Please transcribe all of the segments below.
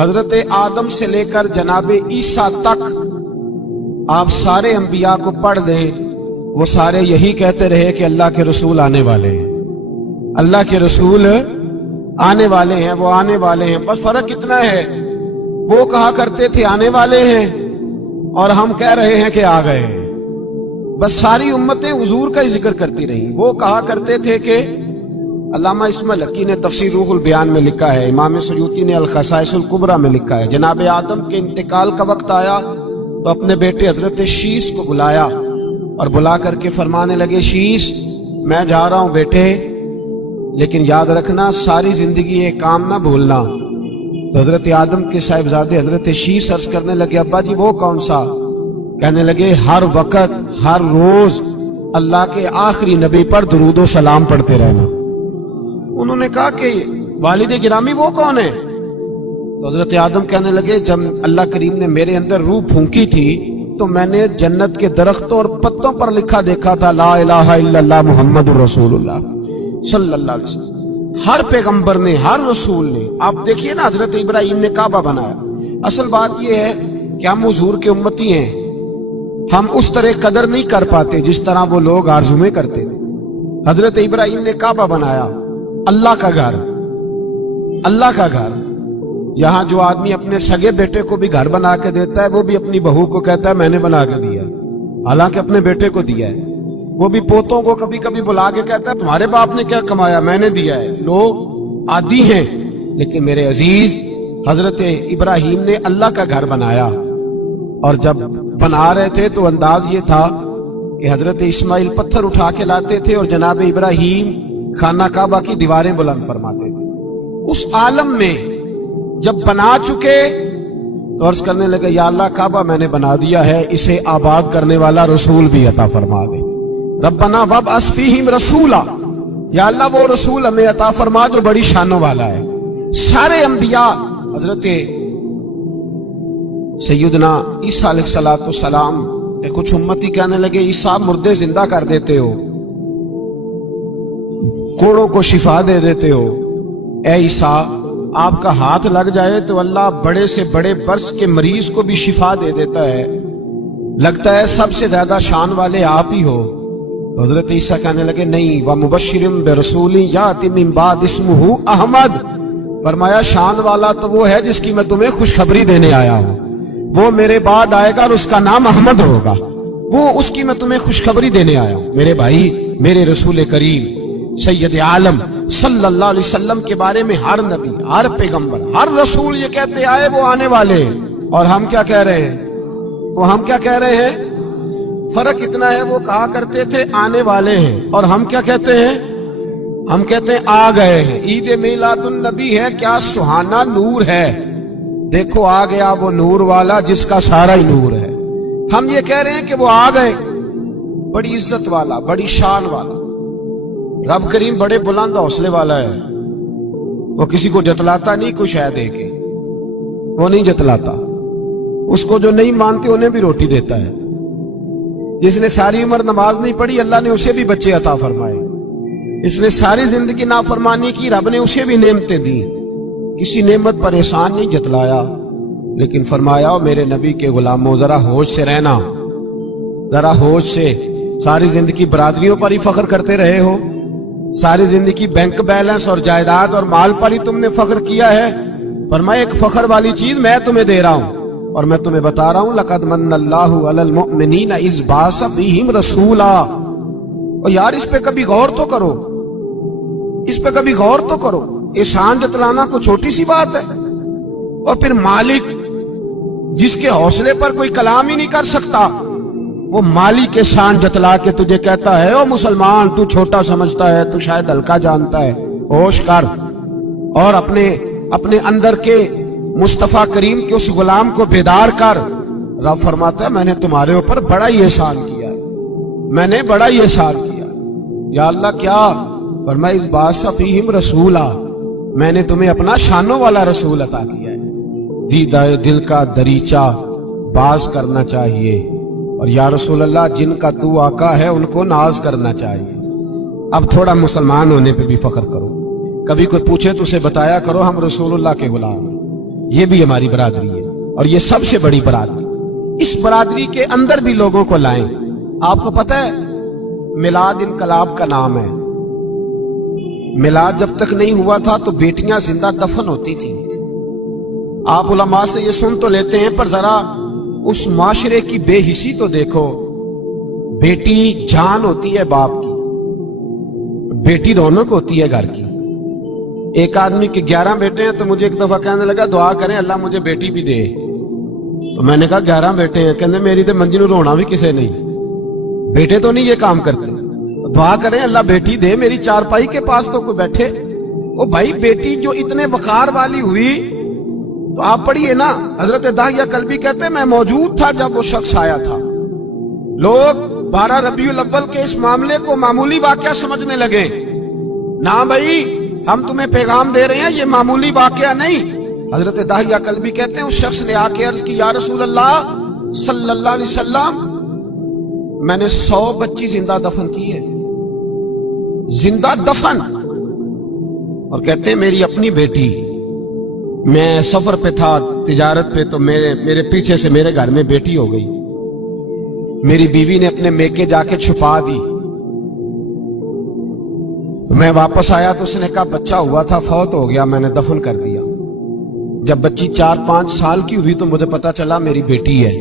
حضرت آدم سے لے کر جناب عیسیٰ تک آپ سارے انبیاء کو پڑھ دیں، وہ سارے یہی کہتے رہے کہ اللہ کے رسول آنے والے ہیں، اللہ کے رسول آنے والے ہیں، وہ آنے والے ہیں۔ بس فرق اتنا ہے، وہ کہا کرتے تھے آنے والے ہیں اور ہم کہہ رہے ہیں کہ آ گئے ہیں۔ بس ساری امتیں حضور کا ہی ذکر کرتی رہیں۔ وہ کہا کرتے تھے کہ علامہ اسماعیل حقی نے تفسیر روح البیان میں لکھا ہے، امام سیوطی نے الخصائص الکبریٰ میں لکھا ہے، جناب آدم کے انتقال کا وقت آیا تو اپنے بیٹے حضرت شیس کو بلایا اور بلا کر کے فرمانے لگے، شیس میں جا رہا ہوں بیٹے، لیکن یاد رکھنا ساری زندگی ایک کام نہ بھولنا۔ تو حضرت آدم کے صاحبزادے حضرت شیس عرض کرنے لگے، ابا جی وہ کون سا؟ کہنے لگے ہر وقت ہر روز اللہ کے آخری نبی پر درود و سلام پڑھتے رہنا۔ انہوں نے کہا کہ والد گرامی وہ کون ہے؟ تو حضرت آدم کہنے لگے، جب اللہ کریم نے میرے اندر روح پھونکی تھی تو میں نے جنت کے درختوں اور پتوں پر لکھا دیکھا تھا لا الہ الا اللہ محمد الرسول اللہ صلی اللہ علیہ وسلم۔ ہر پیغمبر نے، ہر رسول نے، آپ دیکھیے نا حضرت ابراہیم نے کعبہ بنایا۔ اصل بات یہ ہے کہ ہم حضور کے امتی ہیں، ہم اس طرح قدر نہیں کر پاتے جس طرح وہ لوگ آرزویں کرتے تھے۔ حضرت ابراہیم نے کعبہ بنایا، اللہ کا گھر، اللہ کا گھر۔ یہاں جو آدمی اپنے سگے بیٹے کو بھی گھر بنا کے دیتا ہے، وہ بھی اپنی بہو کو کہتا ہے میں نے بنا کے دیا، حالانکہ اپنے بیٹے کو دیا ہے۔ وہ بھی پوتوں کو کبھی کبھی بلا کے کہتا ہے تمہارے باپ نے کیا کمایا، میں نے دیا ہے۔ لوگ عادی ہیں، لیکن میرے عزیز حضرت ابراہیم نے اللہ کا گھر بنایا، اور جب بنا رہے تھے تو انداز یہ تھا کہ حضرت اسماعیل پتھر اٹھا کے لاتے تھے اور جناب ابراہیم خانہ کعبہ کی دیواریں بلند فرماتے تھے۔ اس عالم میں جب بنا چکے تو عرض کرنے لگے یا اللہ کعبہ میں نے بنا دیا ہے، اسے آباد کرنے والا رسول بھی عطا فرما دے۔ ربنا وابعث فیہم رسولا، یا اللہ وہ رسول ہمیں عطا فرما جو بڑی شانوں والا ہے۔ سارے انبیاء حضرت سیدنا عیسیٰ علیہ السلام کچھ امتی کہنے لگے عیسیٰ مردے زندہ کر دیتے ہو، کوڑوں کو شفا دے دیتے ہو، اے عیسیٰ آپ کا ہاتھ لگ جائے تو اللہ بڑے سے بڑے برس کے مریض کو بھی شفا دے دیتا ہے، لگتا ہے سب سے زیادہ شان والے آپ ہی ہو۔ تو حضرت عیسیٰ کہنے لگے نہیں، وَمُبَشِّرٍ بِرَسُولٍ يَأْتِي مِن بَعْدِهِ اسْمُهُ احمد، فرمایا شان والا تو وہ ہے جس کی میں تمہیں خوشخبری دینے آیا ہوں، وہ میرے بعد آئے گا اور اس کا نام احمد ہوگا، وہ اس کی میں تمہیں خوشخبری دینے آیا ہوں۔ میرے بھائی، میرے رسول کریم سید عالم صلی اللہ علیہ وسلم کے بارے میں ہر نبی، ہر پیغمبر، ہر رسول یہ کہتے آئے وہ آنے والے ہیں، اور ہم کیا کہہ رہے ہیں؟ تو ہم کیا کہہ رہے ہیں؟ فرق اتنا ہے، وہ کہا کرتے تھے آنے والے ہیں، اور ہم کیا کہتے ہیں؟ ہم کہتے ہیں آ گئے ہیں۔ عید میلاد النبی ہے، کیا سہانا نور ہے، دیکھو آ گیا وہ نور والا جس کا سارا ہی نور ہے۔ ہم یہ کہہ رہے ہیں کہ وہ آ گئے، بڑی عزت والا، بڑی شان والا۔ رب کریم بڑے بلند حوصلے والا ہے، وہ کسی کو جتلاتا نہیں کوئی شے دے کے، وہ نہیں جتلاتا، اس کو جو نہیں مانتے انہیں بھی روٹی دیتا ہے۔ جس نے ساری عمر نماز نہیں پڑھی اللہ نے اسے بھی بچے عطا فرمائے، اس نے ساری زندگی نافرمانی کی رب نے اسے بھی نعمتیں دی، کسی نعمت پر احسان نہیں جتلایا، لیکن فرمایا میرے نبی کے غلاموں ذرا ہوش سے رہنا، ذرا ہوش سے۔ ساری زندگی برادریوں پر ہی فخر کرتے رہے ہو، ساری زندگی بینک بیلنس اور جائیداد اور مال پر ہی تم نے فخر کیا ہے، فرمایا ایک فخر والی چیز میں تمہیں دے رہا ہوں، اور میں تمہیں بتا رہا ہوں لقد من اللہ علی المؤمنین اذ بعث فیہم رسولا۔ اور یار اس پہ کبھی غور تو کرو، اس پہ کبھی غور تو کرو، احسان جتلانا کوئی چھوٹی سی بات ہے؟ اور پھر مالک جس کے حوصلے پر کوئی کلام ہی نہیں کر سکتا، وہ مالک کے شان جتلا کے تجھے کہتا ہے او مسلمان تو چھوٹا سمجھتا ہے، تو شاید ہلکا جانتا ہے، ہوش کر اور اپنے اندر کے مصطفیٰ کریم کے اس غلام کو بیدار کر۔ رب فرماتا ہے میں نے تمہارے اوپر بڑا ہی احسان کیا، میں نے بڑا ہی احسان کیا۔ یا اللہ کیا؟ فرمایا اس بعث فیہم رسولا، میں نے تمہیں اپنا شانوں والا رسول عطا کیا ہے۔ دیدہ دل کا دریچہ باز کرنا چاہیے، اور یا رسول اللہ جن کا تو آقا ہے ان کو ناز کرنا چاہیے۔ اب تھوڑا مسلمان ہونے پہ بھی فخر کرو، کبھی کوئی پوچھے تو اسے بتایا کرو ہم رسول اللہ کے غلام ہیں، یہ بھی ہماری برادری ہے اور یہ سب سے بڑی برادری. اس برادری کے اندر بھی لوگوں کو لائیں. آپ کو پتہ ہے میلاد انقلاب کا نام ہے. میلاد جب تک نہیں ہوا تھا تو بیٹیاں زندہ دفن ہوتی تھیں. آپ علماء سے یہ سن تو لیتے ہیں پر ذرا اس معاشرے کی بے حسی تو دیکھو. بیٹی جان ہوتی ہے باپ کی, بیٹی رونق ہوتی ہے گھر کی. ایک آدمی کے 11 بیٹے ہیں تو مجھے ایک دفعہ کہنے لگا دعا کریں اللہ مجھے بیٹی بھی دے. تو میں نے کہا 11 بیٹے ہیں, کہنے میری تو منجی نو رونا بھی کسے نہیں, بیٹے تو نہیں یہ کام کرتے, دعا کریں اللہ بیٹی دے, میری چارپائی کے پاس تو کوئی بیٹھے. او بھائی بیٹی جو اتنے وقار والی ہوئی تو آپ پڑھیے نا, حضرت داہیہ کلبی کہتے ہیں میں موجود تھا جب وہ شخص آیا تھا. لوگ 12 ربیع الاول کے اس معاملے کو معمولی واقعہ سمجھنے لگے. نہ بھائی ہم تمہیں پیغام دے رہے ہیں یہ معمولی واقعہ نہیں. حضرت داہیہ کلبی کہتے ہیں اس شخص نے آ کے عرض کی یا رسول اللہ صلی اللہ علیہ وسلم میں نے 100 بچی زندہ دفن کی ہے, زندہ دفن. اور کہتے ہیں میری اپنی بیٹی, میں سفر پہ تھا تجارت پہ تو میرے پیچھے سے میرے گھر میں بیٹی ہو گئی. میری بیوی نے اپنے میکے جا کے چھپا دی. تو میں واپس آیا تو اس نے کہا بچہ ہوا تھا فوت ہو گیا, میں نے دفن کر دیا. جب بچی 4-5 سال کی ہوئی تو مجھے پتا چلا میری بیٹی ہے.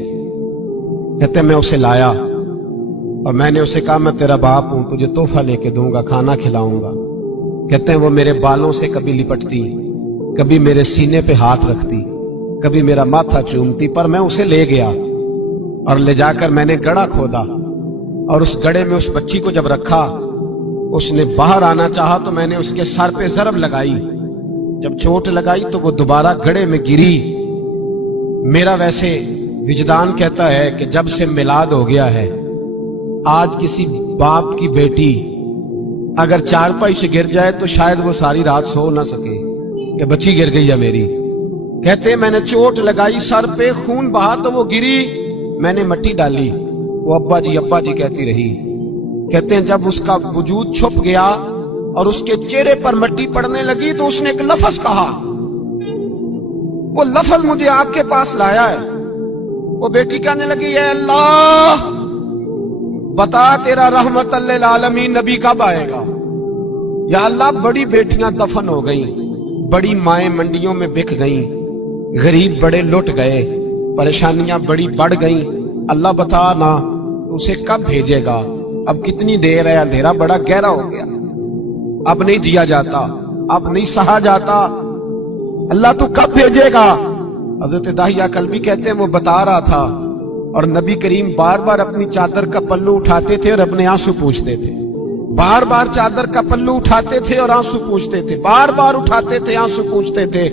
کہتے ہیں میں اسے لایا اور میں نے اسے کہا میں تیرا باپ ہوں, تجھے تحفہ لے کے دوں گا, کھانا کھلاؤں گا. کہتے ہیں وہ میرے بالوں سے کبھی لپٹتی, کبھی میرے سینے پہ ہاتھ رکھتی, کبھی میرا ماتھا چومتی. پر میں اسے لے گیا اور لے جا کر میں نے گڑھا کھودا اور اس گڑھے میں اس بچی کو جب رکھا, اس نے باہر آنا چاہا تو میں نے اس کے سر پہ ضرب لگائی. جب چوٹ لگائی تو وہ دوبارہ گڑھے میں گری. میرا ویسے وجدان کہتا ہے کہ جب سے میلاد ہو گیا ہے آج کسی باپ کی بیٹی اگر چارپائی سے گر جائے تو شاید وہ ساری رات سو نہ سکے کہ بچی گر گئی ہے میری. کہتے ہیں میں نے چوٹ لگائی سر پہ, خون بہا تو وہ گری, میں نے مٹی ڈالی, وہ ابا جی کہتی رہی. کہتے ہیں جب اس کا وجود چھپ گیا اور اس کے چہرے پر مٹی پڑنے لگی تو اس نے ایک لفظ کہا, وہ لفظ مجھے آپ کے پاس لایا ہے. وہ بیٹی کہنے لگی اے اللہ بتا تیرا رحمت للعالمین نبی کب آئے گا. یا اللہ بڑی بیٹیاں دفن ہو گئیں, بڑی مائیں منڈیوں میں بک گئیں, غریب بڑے لٹ گئے, پریشانیاں بڑی بڑھ گئیں. اللہ بتا نا اسے کب بھیجے گا. اب کتنی دیر ہے, اندھیرا بڑا گہرا ہو گیا, اب نہیں جیا جاتا, اب نہیں سہا جاتا, اللہ تو کب بھیجے گا. حضرت داہیہ کلبی کہتے ہیں وہ بتا رہا تھا اور نبی کریم بار بار اپنی چادر کا پلو اٹھاتے تھے اور اپنے آنسو پوچھتے تھے. بار بار چادر کا پلو اٹھاتے تھے اور آنسو پوچھتے تھے, بار بار اٹھاتے تھے آنسو پوچھتے تھے.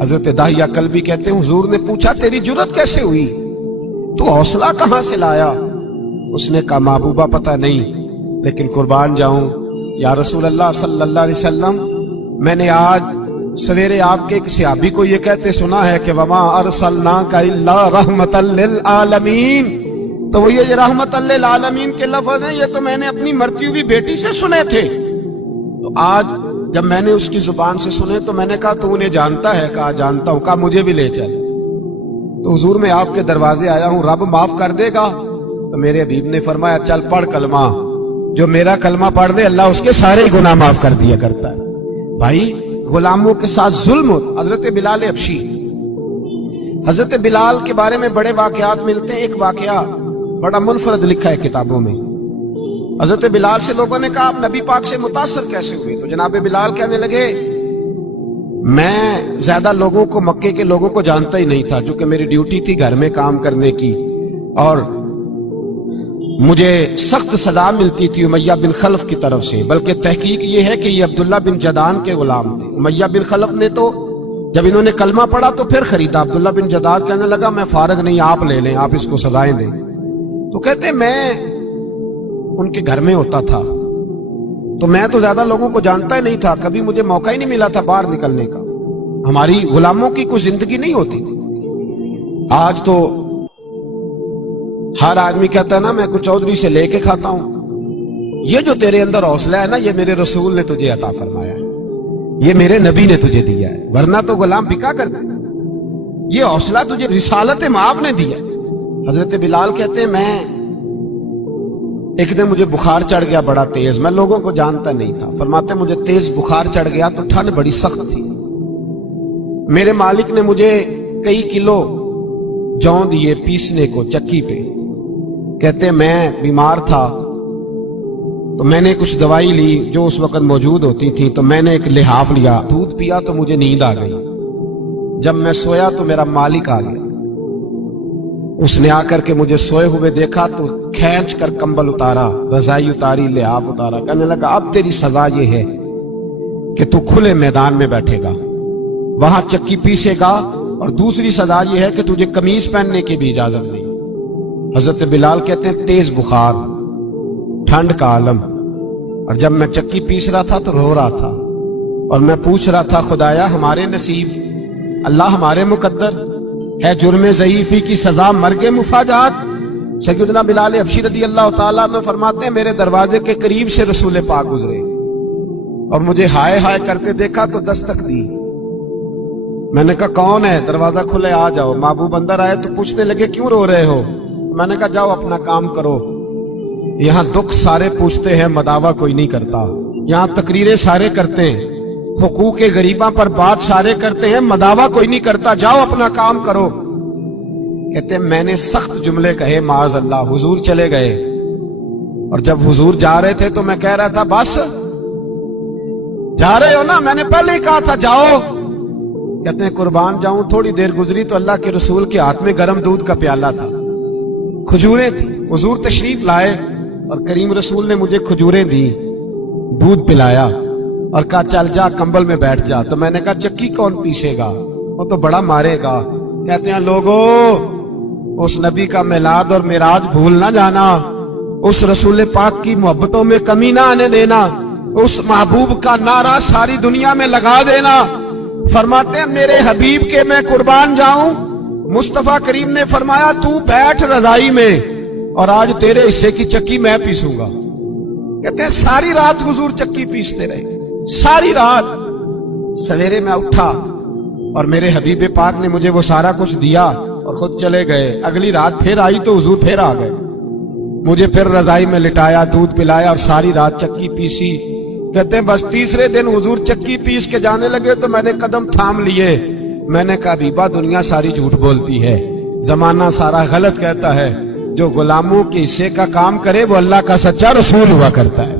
حضرت داہیہ کلبی کہتے ہیں حضور نے پوچھا تیری جرت کیسے ہوئی, تو حوصلہ کہاں سے لایا. اس نے کہا محبوبہ پتہ نہیں لیکن قربان جاؤں یا رسول اللہ صلی اللہ علیہ وسلم میں نے آج سویرے آپ کے ایک صحابی کو یہ کہتے سنا ہے کہ وما ارسلناک الا رحمت للعالمین. تو وہ یہ رحمت للعالمین کے لفظ ہیں, یہ تو میں نے اپنی مرتی ہوئی بیٹی سے سنے تھے. تو آج جب میں نے اس کی زبان سے سنے تو میں نے کہا تو انہیں جانتا ہے. کہا جانتا ہوں. کہا مجھے بھی لے چل. تو حضور میں آپ کے دروازے آیا ہوں, رب معاف کر دے گا. تو میرے حبیب نے فرمایا چل پڑھ کلمہ, جو میرا کلمہ پڑھ دے اللہ اس کے سارے گناہ معاف کر دیا کرتا ہے. بھائی غلاموں کے ساتھ ظلم ہو. حضرت بلال حبشی, حضرت بلال کے بارے میں بڑے واقعات ملتے ہیں. ایک واقعہ بڑا منفرد لکھا ہے کتابوں میں. حضرت بلال سے لوگوں نے کہا آپ نبی پاک سے متاثر کیسے ہوئے. تو جناب بلال کہنے لگے میں زیادہ لوگوں کو مکے کے لوگوں کو جانتا ہی نہیں تھا, جو کہ میری ڈیوٹی تھی گھر میں کام کرنے کی, اور مجھے سخت سزا ملتی تھی امیہ بن خلف کی طرف سے. بلکہ تحقیق یہ ہے کہ یہ عبداللہ بن جدان کے غلام تھے. امیہ بن خلف نے تو جب انہوں نے کلمہ پڑھا تو پھر خریدا. عبداللہ بن جدان کہنے لگا میں فارغ نہیں, آپ لے لیں, آپ اس کو سزائیں دیں. تو کہتے میں ان کے گھر میں ہوتا تھا تو میں تو زیادہ لوگوں کو جانتا ہی نہیں تھا, کبھی مجھے موقع ہی نہیں ملا تھا باہر نکلنے کا. ہماری غلاموں کی کوئی زندگی نہیں ہوتی. آج تو ہر آدمی کہتا ہے نا میں کچھ چودھری سے لے کے کھاتا ہوں. یہ جو تیرے اندر حوصلہ ہے نا یہ میرے رسول نے تجھے عطا فرمایا ہے, یہ میرے نبی نے تجھے دیا ہے, ورنہ تو غلام بکا کرتے. یہ حوصلہ تجھے رسالت مآب نے دیا۔ حضرت بلال کہتے ہیں میں ایک دن مجھے بخار چڑھ گیا بڑا تیز، میں لوگوں کو جانتا نہیں تھا، فرماتے مجھے تیز بخار چڑھ گیا تو ٹھنڈ بڑی سخت تھی، میرے مالک نے مجھے کئی کلو جو دیے پیسنے کو چکی پہ، کہتے میں بیمار تھا تو میں نے کچھ دوائی لی جو اس وقت موجود ہوتی تھی، تو میں نے ایک لحاف لیا، دودھ پیا تو مجھے نیند آ گئی، جب میں سویا تو میرا مالک آ گیا، اس نے آ کر کے مجھے سوئے ہوئے دیکھا تو کھینچ کر کمبل اتارا، رضائی اتاری، لحاف اتارا، کہنے لگا اب تیری سزا یہ ہے کہ تو کھلے میدان میں بیٹھے گا، وہاں چکی پیسے گا، اور دوسری سزا یہ ہے کہ تجھے قمیض پہننے کی بھی اجازت نہیں۔ حضرت بلال کہتے ہیں تیز بخار، ٹھنڈ کا عالم، اور جب میں چکی پیس رہا تھا تو رو رہا تھا، اور میں پوچھ رہا تھا خدایا ہمارے نصیب، اللہ ہمارے مقدر ہے جرم ضعیفی کی سزا مرگ مفاجات۔ سیدنا بلال حبشی رضی اللہ تعالیٰ عنہ فرماتے ہیں میرے دروازے کے قریب سے رسول پاک گزرے اور مجھے ہائے ہائے کرتے دیکھا تو دستک دی، میں نے کہا کون ہے؟ دروازہ کھلے آ جاؤ۔ محبوب اندر آئے تو پوچھنے لگے کیوں رو رہے ہو؟ میں نے کہا جاؤ اپنا کام کرو، یہاں دکھ سارے پوچھتے ہیں مداوا کوئی نہیں کرتا، یہاں تقریریں سارے کرتے ہیں، حقوق غریباں پر بات سارے کرتے ہیں، مداوا کوئی نہیں کرتا، جاؤ اپنا کام کرو۔ کہتے ہیں میں نے سخت جملے کہے معاذ اللہ، حضور چلے گئے، اور جب حضور جا رہے تھے تو میں کہہ رہا تھا بس جا رہے ہو نا، میں نے پہلے ہی کہا تھا جاؤ۔ کہتے ہیں قربان جاؤں، تھوڑی دیر گزری تو اللہ کے رسول کے ہاتھ میں گرم دودھ کا پیالہ تھا، کھجوریں تھی، حضور تشریف لائے اور کریم رسول نے مجھے کھجوریں دی، دودھ پلایا اور کہا چل جا کمبل میں بیٹھ جا۔ تو میں نے کہا چکی کون پیسے گا، وہ تو بڑا مارے گا۔ کہتے ہیں لوگو اس نبی کا میلاد اور معراج بھول نہ جانا، اس رسول پاک کی محبتوں میں کمی نہ آنے دینا، اس محبوب کا نعرہ ساری دنیا میں لگا دینا۔ فرماتے ہیں میرے حبیب کے میں قربان جاؤں، مصطفیٰ کریم نے فرمایا تو بیٹھ رضائی میں اور آج تیرے حصے کی چکی میں پیسوں گا۔ کہتے ہیں ساری رات حضور چکی پیستے رہے، ساری رات۔ سویرے میں اٹھا اور میرے حبیب پاک نے مجھے وہ سارا کچھ دیا اور خود چلے گئے۔ اگلی رات پھر آئی تو حضور پھر آ گئے، مجھے پھر رضائی میں لٹایا، دودھ پلایا اور ساری رات چکی پیسی۔ کہتے ہیں بس تیسرے دن حضور چکی پیس کے جانے لگے تو میں نے قدم تھام لیے، میں نے کہا بیبا دنیا ساری جھوٹ بولتی ہے، زمانہ سارا غلط کہتا ہے، جو غلاموں کے حصے کا کام کرے وہ اللہ کا سچا رسول ہوا کرتا ہے۔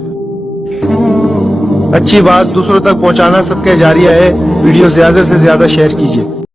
اچھی بات دوسروں تک پہنچانا صدقہ جاریہ ہے، ویڈیو زیادہ سے زیادہ شیئر کیجیے۔